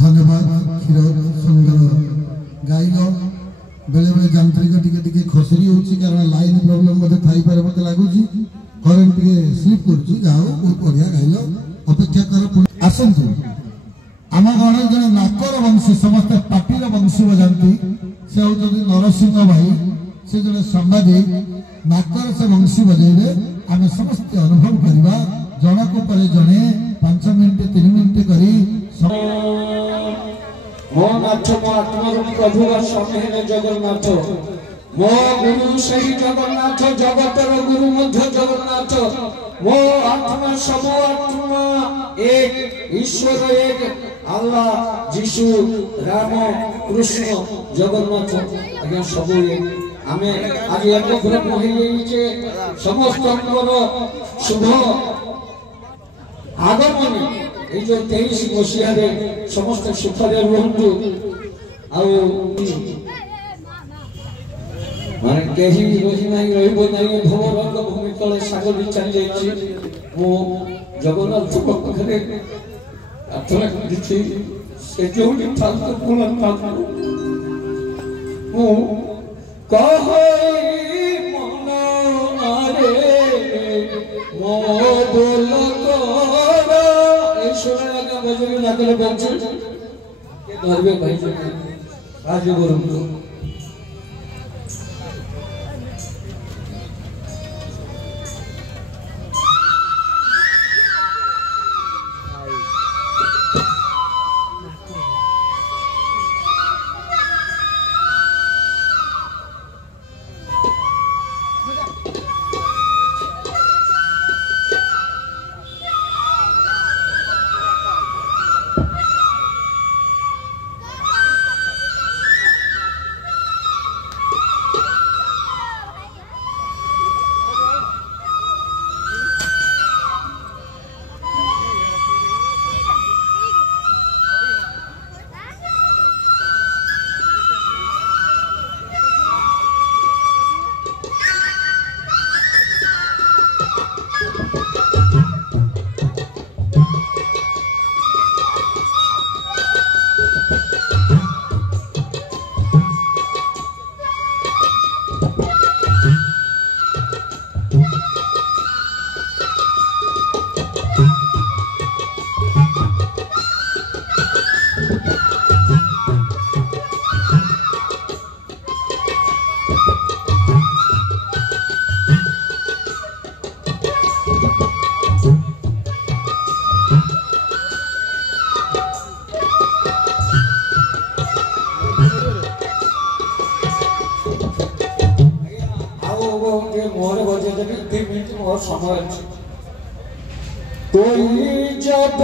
धन्यवाद क्षीर सुंदर गाइल बेले बेले यांत्रिक टिके खसरी होची कारण लाइन प्रॉब्लम मते थाई पारे मते लागुची करंट टिके स्लिप करची जाओ बहुत बढ़िया गाइल अपेक्षा कर आसंतु आम गण जन नाकर वंशी समस्त पार्टीर वंशी बजाती से होती नरसिंह भाई से जन सांबादिक नाकर से वंशी बजेबे आम समस्त अनुभव करवा जनक पर जने 5 मिनिट 3 मिनिट करी मो नाथ मो आत्मरूप प्रभु स्वामी जगन्नाथ मो गुरु सही जगन्नाथ जगतर गुरु मध्य जगन्नाथ मो आत्मा सब आत्मा एक ईश्वर एक अल्लाह जीशु राम कृष्ण जगन्नाथ आज्ञा सब एक आमे आज एक ग्रुप होइजे समस्त शुभ आगमन এই যে 23 মସିহাରେ ସମସ୍ତ ସୁଖରେ ରୁହନ୍ତୁ ଆଉ ମାନେ କେହି ରହି ନାହିଁ ରହିବ ନାହିଁ ଭବରଙ୍ଗ ଭୂମି ତଳେ ସାଗର ଚାଲି ଯାଇଛି ମୁଁ ଜଗନ୍ନାଥଙ୍କ ପାଖରେ ପ୍ରାର୍ଥନା କରିଛି ସେ ଯୋଉଠି ଥାନ୍ତୁ ପୁଣି ଥାନ୍ତୁ ମୁଁ କହେ ମନରେ ମୋ ବୋଲ बजरी नाकले बंचू के धरबे भाई राजू गुरु समय कोई जब